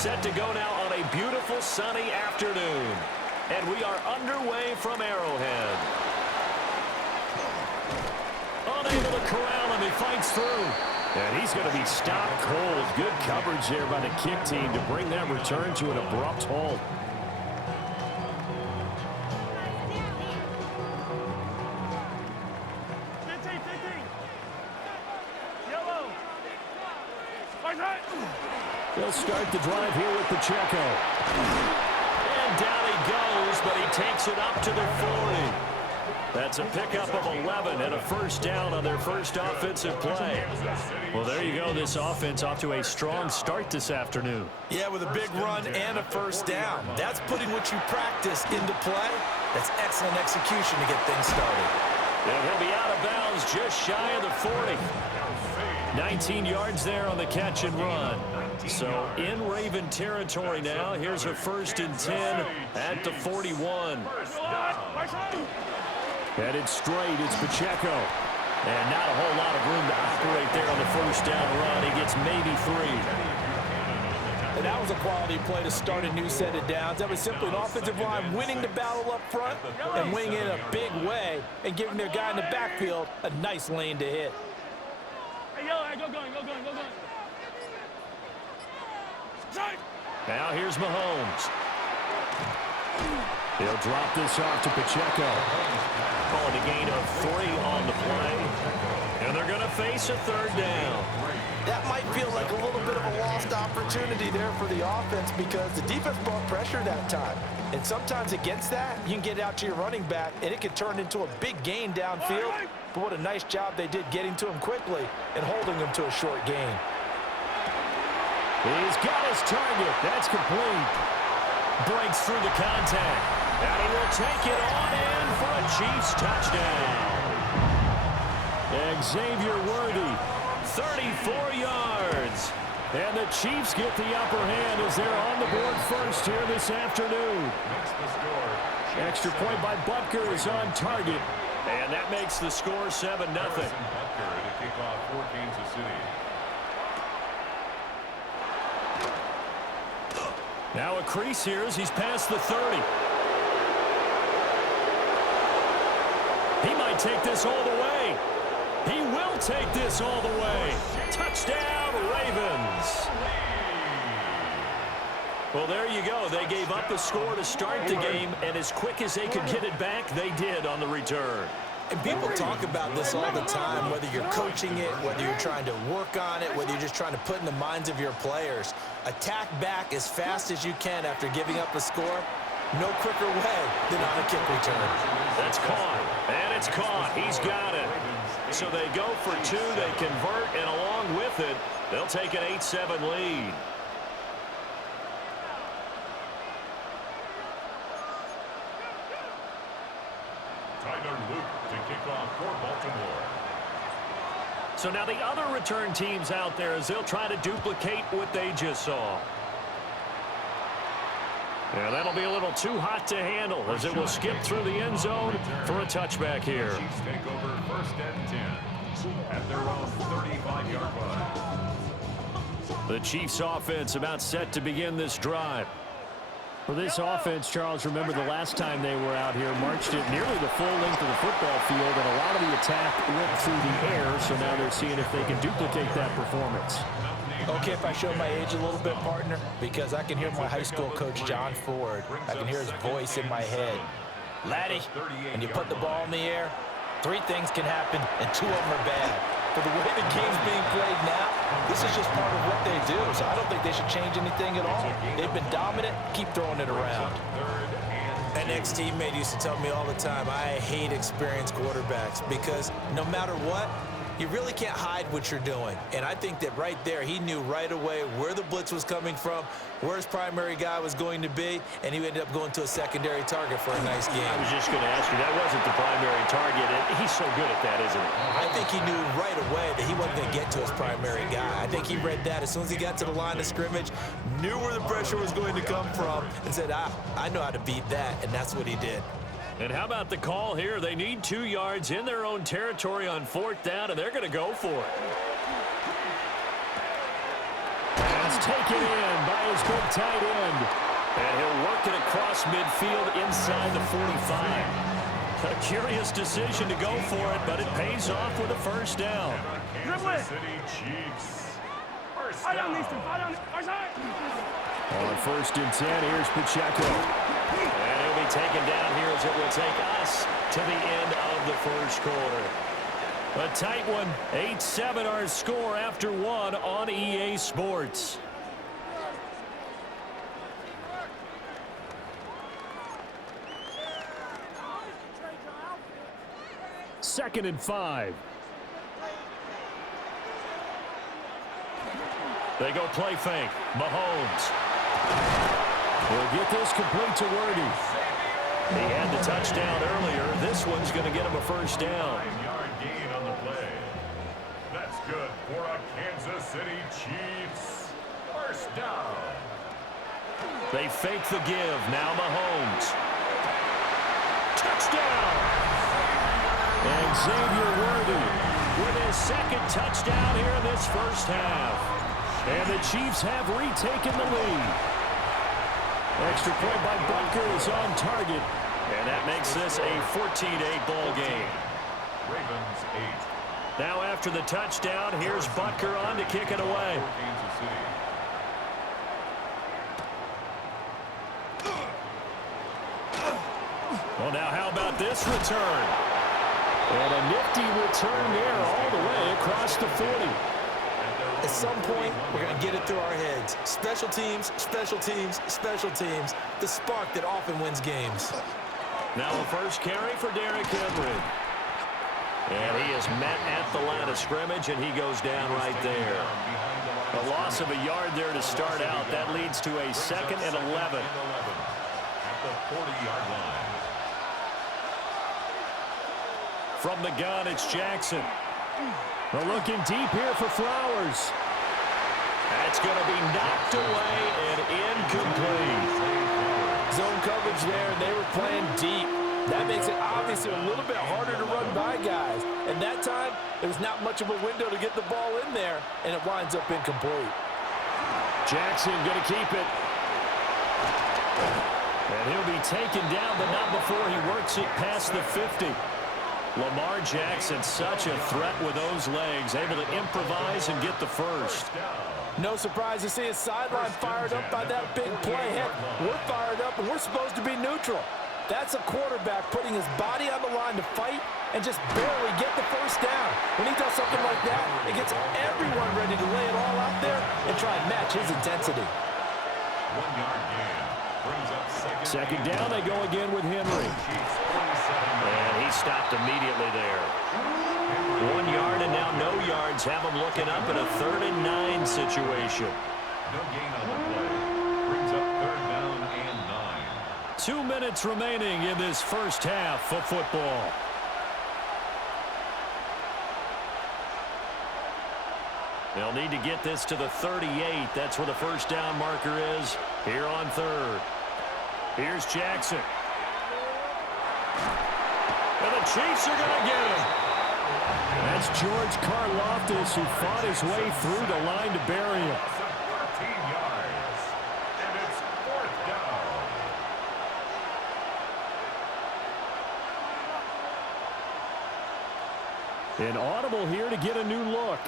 set to go now on a beautiful sunny afternoon. And we are underway from Arrowhead. Unable to corral him, he fights through. And he's going to be stopped cold. Good coverage there by the kick team to bring that return to an abrupt halt. They'll start the drive here with Pacheco. And down he goes, but he takes it up to the 40. That's a pickup of 11 and a first down on their first offensive play. Well, there you go. This offense off to a strong start this afternoon. Yeah, with a big run and a first down. That's putting what you practice into play. That's excellent execution to get things started. And he'll be out of bounds just shy of the 40. 19 yards there on the catch and run. So in Raven territory now. Here's a 1st and 10 at the 41. Headed straight, it's Pacheco. And not a whole lot of room to operate there on the first down run. He gets maybe 3. And that was a quality play to start a new set of downs. That was simply an offensive line winning the battle up front and winning in a big way and giving their guy in the backfield a nice lane to hit. Go going. Now here's Mahomes. He'll drop this off to Pacheco. Calling a gain of 3 on the play. And they're going to face a 3rd down. That might feel like a little bit of a lost opportunity there for the offense because the defense brought pressure that time. And sometimes against that, you can get it out to your running back, and it can turn into a big gain downfield. But what a nice job they did getting to him quickly and holding him to a short gain. He's got his target. That's complete. Breaks through the contact. And he will take it on in for a Chiefs touchdown. Xavier Worthy, 34 yards. And the Chiefs get the upper hand as they're on the board first here this afternoon. Extra point by Butker is on target. And that makes the score 7-0. Now a crease here as he's past the 30. He might take this all the way. He will take this all the way. Touchdown, Ravens. Well, there you go. They gave up a score to start the game, and as quick as they could get it back, they did on the return. And people talk about this all the time, whether you're coaching it, whether you're trying to work on it, whether you're just trying to put in the minds of your players. Attack back as fast as you can after giving up a score. No quicker way than on a kick return. That's caught, and it's caught. He's got it. So they go for 2, they convert, and along with it, they'll take an 8-7 lead. Tyler Luke to kick off for Baltimore. So now the other return teams out there as they'll try to duplicate what they just saw. Yeah, that'll be a little too hot to handle as it will skip through the end zone for a touchback here. Chiefs take over 1st and 10 at their own 35-yard line. The Chiefs offense about set to begin this drive. For this offense, Charles, remember the last time they were out here, marched it nearly the full length of the football field, and a lot of the attack went through the air, so now they're seeing if they can duplicate that performance. Okay, if I show my age a little bit, partner, because I can hear my high school coach, John Ford. I can hear his voice in my head. Laddie, when you put the ball in the air, 3 things can happen, and 2 of them are bad. For the way the game's being played now, this is just part of what they do, so I don't think they should change anything at all. They've been dominant. Keep throwing it around. An ex-teammate used to tell me all the time, I hate experienced quarterbacks because no matter what, you really can't hide what you're doing. And I think that right there, he knew right away where the blitz was coming from, where his primary guy was going to be, and he ended up going to a secondary target for a nice game. I was just going to ask you, that wasn't the primary target. He's so good at that, isn't he? I think he knew right away that he wasn't going to get to his primary guy. I think he read that as soon as he got to the line of scrimmage, knew where the pressure was going to come from, and said, I know how to beat that, and that's what he did. And how about the call here? They need 2 yards in their own territory on 4th down, and they're going to go for it. It's taken in by his big tight end. And he'll work it across midfield inside the 45. A curious decision to go for it, but it pays off with a first down. Kansas City Chiefs. First down. On 1st and 10, here's Pacheco. And he'll be taken down here as it will take us to the end of the first quarter. A tight one, 8-7 our score after one on EA Sports. Second and 5. They go play fake. Mahomes. He'll get this complete to Worthy. He had the touchdown earlier. This one's going to get him a first down. 9-yard gain on the play. That's good for a Kansas City Chiefs. First down. They fake the give. Now Mahomes. Touchdown! And Xavier Worthy with his second touchdown here in this first half. And the Chiefs have retaken the lead. Extra point by Butker is on target. And that makes this a 14-8 ball game. Ravens 8. Now after the touchdown, here's Butker on to kick it away. Kansas City. Well, now how about this return? And a nifty return there all the way across the 40. At some point, we're going to get it through our heads. Special teams, special teams, special teams. The spark that often wins games. Now a first carry for Derrick Henry. And he is met at the line of scrimmage, and he goes down right there. A loss of a yard there to start out. That leads to a 2nd and 11. At the 40-yard line. From the gun, it's Jackson. They're looking deep here for Flowers. That's going to be knocked away and incomplete. Zone coverage there, and they were playing deep. That makes it obviously a little bit harder to run by guys. And that time, there was not much of a window to get the ball in there, and it winds up incomplete. Jackson going to keep it. And he'll be taken down, but not before he works it past the 50. Lamar Jackson, such a threat with those legs, able to improvise and get the first. No surprise to see his sideline fired up by that big play. Heck, we're fired up, and we're supposed to be neutral. That's a quarterback putting his body on the line to fight and just barely get the first down. When he does something like that, it gets everyone ready to lay it all out there and try and match his intensity. 1-yard gain. Brings up Second down, they go again with Henry. And he stopped immediately there. 1 yard and now no yards. Have him looking up at a 3rd and 9 situation. No gain on the play. Brings up 3rd down and 9. 2 minutes remaining in this first half of football. They'll need to get this to the 38. That's where the first down marker is here on 3rd. Here's Jackson. And the Chiefs are going to get him. That's George Karlaftis, who fought his way through the line to bury him. 14 yards. And it's 4th down. An audible here to get a new look.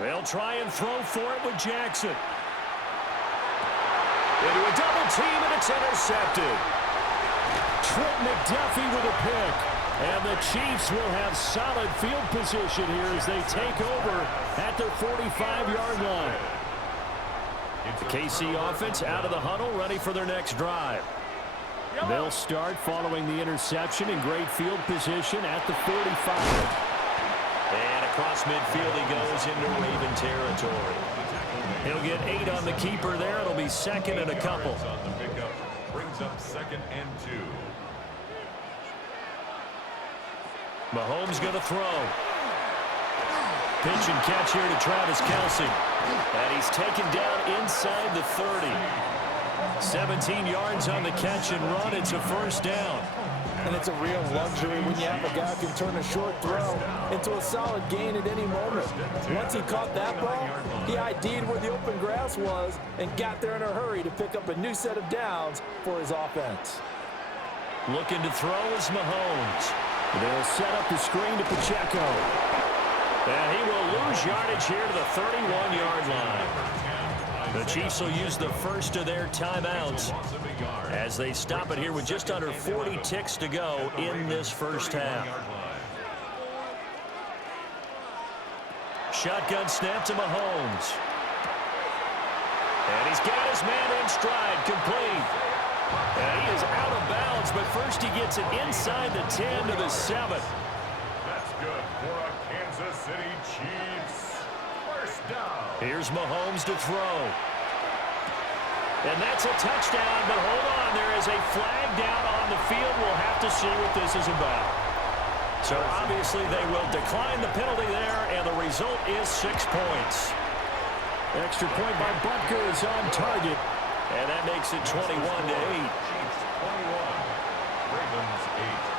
They'll try and throw for it with Jackson. Into a double team, and it's intercepted. Trent McDuffie with a pick. And the Chiefs will have solid field position here as they take over at their 45-yard line. The KC offense out of the huddle, ready for their next drive. They'll start following the interception in great field position at the 45. And across midfield he goes into Raven territory. He'll get 8 on the keeper there. It'll be 2nd and a couple. On the pickup. Brings up 2nd and 2. Mahomes going to throw. Pitch and catch here to Travis Kelce. And he's taken down inside the 30. 17 yards on the catch and run. It's a first down. And it's a real luxury when you have a guy who can turn a short throw into a solid gain at any moment. Once he caught that ball, he ID'd where the open grass was and got there in a hurry to pick up a new set of downs for his offense. Looking to throw is Mahomes. They'll set up the screen to Pacheco. And he will lose yardage here to the 31-yard line. The Chiefs will use the first of their timeouts as they stop it here with just under 40 ticks to go in this first half. Shotgun snap to Mahomes. And he's got his man in stride, complete. And he is out of bounds, but first he gets it inside the 10 to the 7. That's good for a Kansas City Chiefs. First down. Here's Mahomes to throw. And that's a touchdown, but hold on. There is a flag down on the field. We'll have to see what this is about. So obviously they will decline the penalty there, and the result is 6 points. Extra point by Butker is on target, and that makes it 21-8. Chiefs 21, Ravens 8.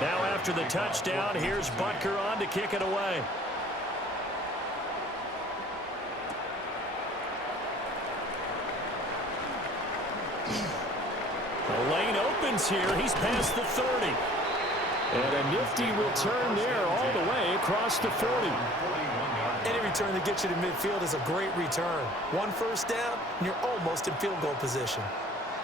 Now after the touchdown, here's Butker on to kick it away. The lane opens here. He's past the 30. And a nifty return there all the way across the 40. Any return that gets you to midfield is a great return. One first down, and you're almost in field goal position.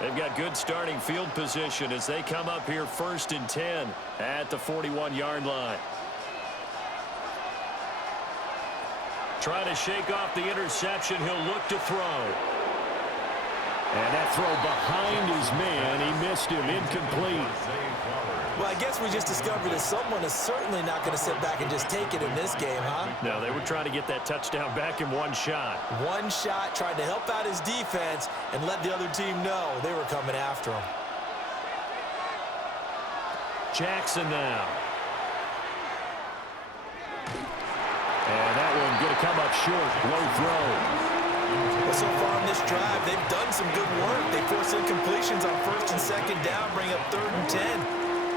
They've got good starting field position as they come up here 1st and 10 at the 41-yard line. Trying to shake off the interception. He'll look to throw. And that throw behind his man. He missed him. Incomplete. Well, I guess we just discovered that someone is certainly not going to sit back and just take it in this game, huh? No, they were trying to get that touchdown back in one shot. One shot, tried to help out his defense and let the other team know they were coming after him. Jackson now. And that one going to come up short. Low throw. Well, so far on this drive, they've done some good work. They force incompletions on 1st and 2nd down, bring up 3rd and 10.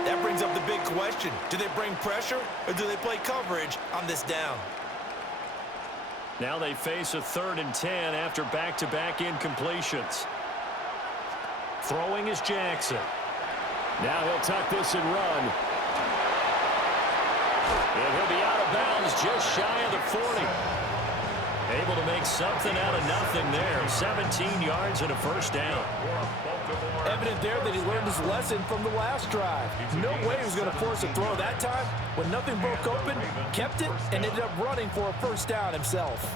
That brings up the big question. Do they bring pressure or do they play coverage on this down? Now they face a 3rd and 10 after back-to-back incompletions. Throwing is Jackson. Now he'll tuck this and run. And he'll be out of bounds just shy of the 40. Able to make something out of nothing there. 17 yards and a first down. Evident there that he learned his lesson from the last drive. No way he was going to force a throw that time. When nothing broke open, kept it, and ended up running for a first down himself.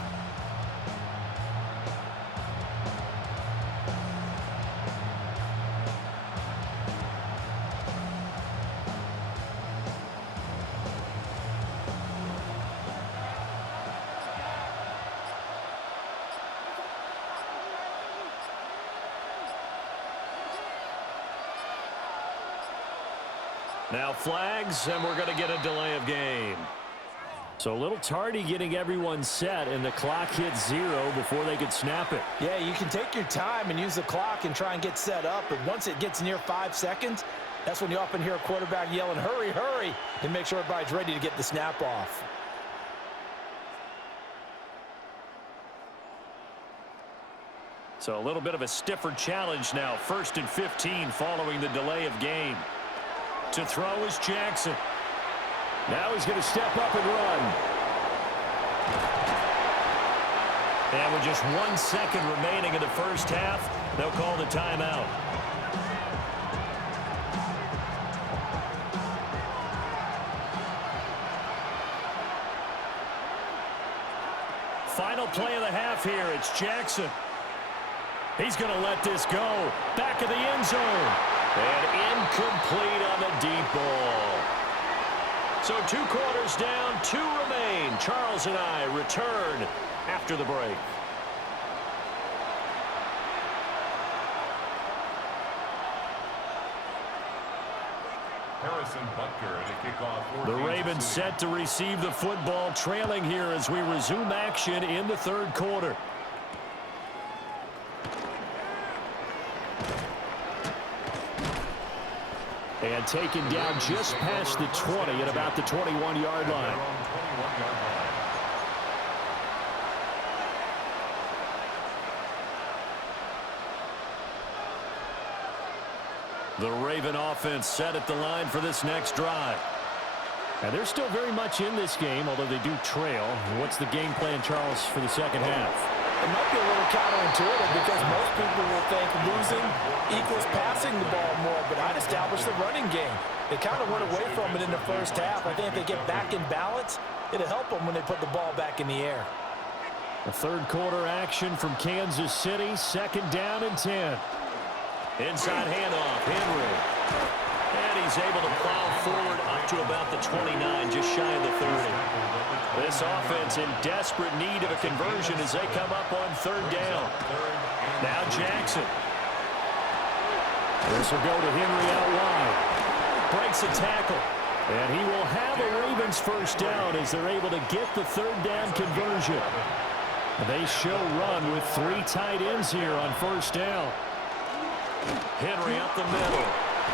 Now flags, and we're going to get a delay of game. So a little tardy getting everyone set, and the clock hits 0 before they could snap it. Yeah, you can take your time and use the clock and try and get set up, but once it gets near 5 seconds, that's when you often hear a quarterback yelling, hurry, hurry, and make sure everybody's ready to get the snap off. So a little bit of a stiffer challenge now. 1st and 15 following the delay of game. To throw is Jackson. Now he's going to step up and run. And with just 1 second remaining in the first half, they'll call the timeout. Final play of the half here. It's Jackson. He's going to let this go. Back of the end zone. And incomplete on the deep ball. So 2 quarters down, 2 remain. Charles and I return after the break. Harrison Butker to kick off. The Ravens set to receive the football, trailing here as we resume action in the 3rd quarter. And taken down just past the 20 at about the 21-yard line. The Raven offense set at the line for this next drive. And they're still very much in this game, although they do trail. What's the game plan, Charles, for the second half? It might be a little counterintuitive because most people will think losing equals passing the ball more, but I'd establish the running game. They kind of went away from it in the first half. I think if they get back in balance, it'll help them when they put the ball back in the air. The third quarter action from Kansas City, second down and 10. Inside handoff, Henry. And he's able to plow forward up to about the 29, just shy of the 30. This offense in desperate need of a conversion as they come up on third down. Now Jackson. This will go to Henry out wide. Breaks a tackle. And he will have a Ravens first down as they're able to get the third down conversion. They show run with 3 tight ends here on first down. Henry up the middle.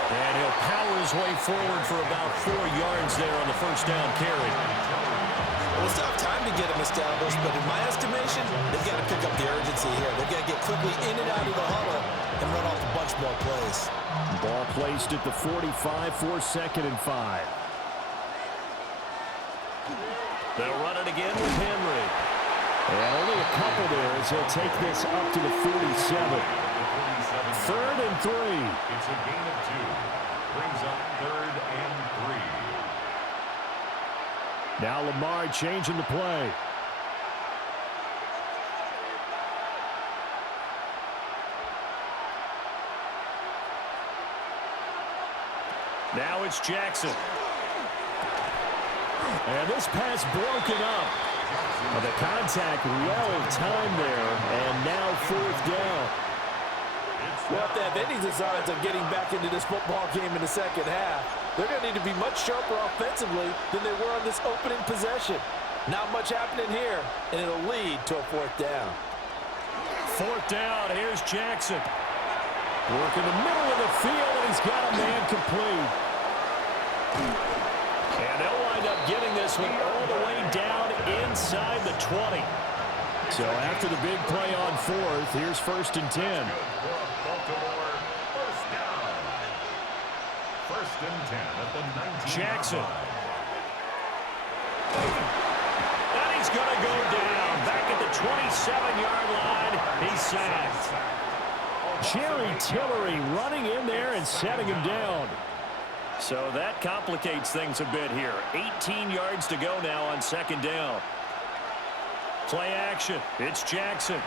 And he'll power his way forward for about 4 yards there on the first down carry. Well, it's not time to get him established, but in my estimation, they've got to pick up the urgency here. They've got to get quickly in and out of the huddle and run off a bunch more plays. Ball placed at the 45 for second and 5. They'll run it again with Henry. And only a couple there as he'll take this up to the 47. Third and 3. It's a gain of 2. Brings up third and 3. Now Lamar changing the play. Now it's Jackson. And this pass broken up. Well, the contact well timed there, and now fourth down. Well, if they have any designs of getting back into this football game in the second half, they're going to need to be much sharper offensively than they were on this opening possession. Not much happening here, and it'll lead to a fourth down. Fourth down, here's Jackson. Working the middle of the field, and he's got a man complete. And they'll wind up getting this one all the way down inside the 20. So after the big play on fourth, here's first and 10. Baltimore first down. First and 10 at the 19. Jackson. And he's going to go down. Back at the 27-yard line. He's sacked. Jerry Tillery running in there and setting him down. So that complicates things a bit here. 18 yards to go now on second down. Play action. It's Jackson.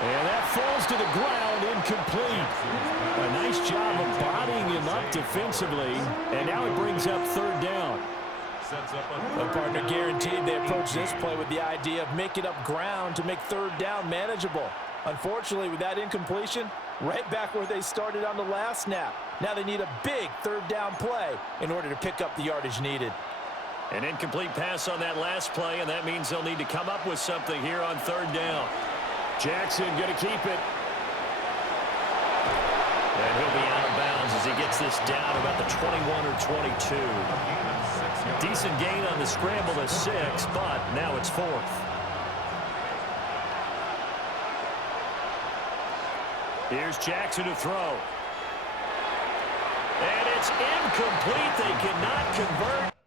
And that falls to the ground, incomplete. A nice job of bodying him up defensively. And now it brings up third down. A partner guaranteed they approach this play with the idea of making up ground to make third down manageable. Unfortunately, with that incompletion, right back where they started on the last snap. Now they need a big third down play in order to pick up the yardage needed. An incomplete pass on that last play, and that means they'll need to come up with something here on third down. Jackson going to keep it. And he'll be out of bounds as he gets this down about the 21 or 22. Decent gain on the scramble to 6, but now it's fourth. Here's Jackson to throw. And it's incomplete. They cannot convert.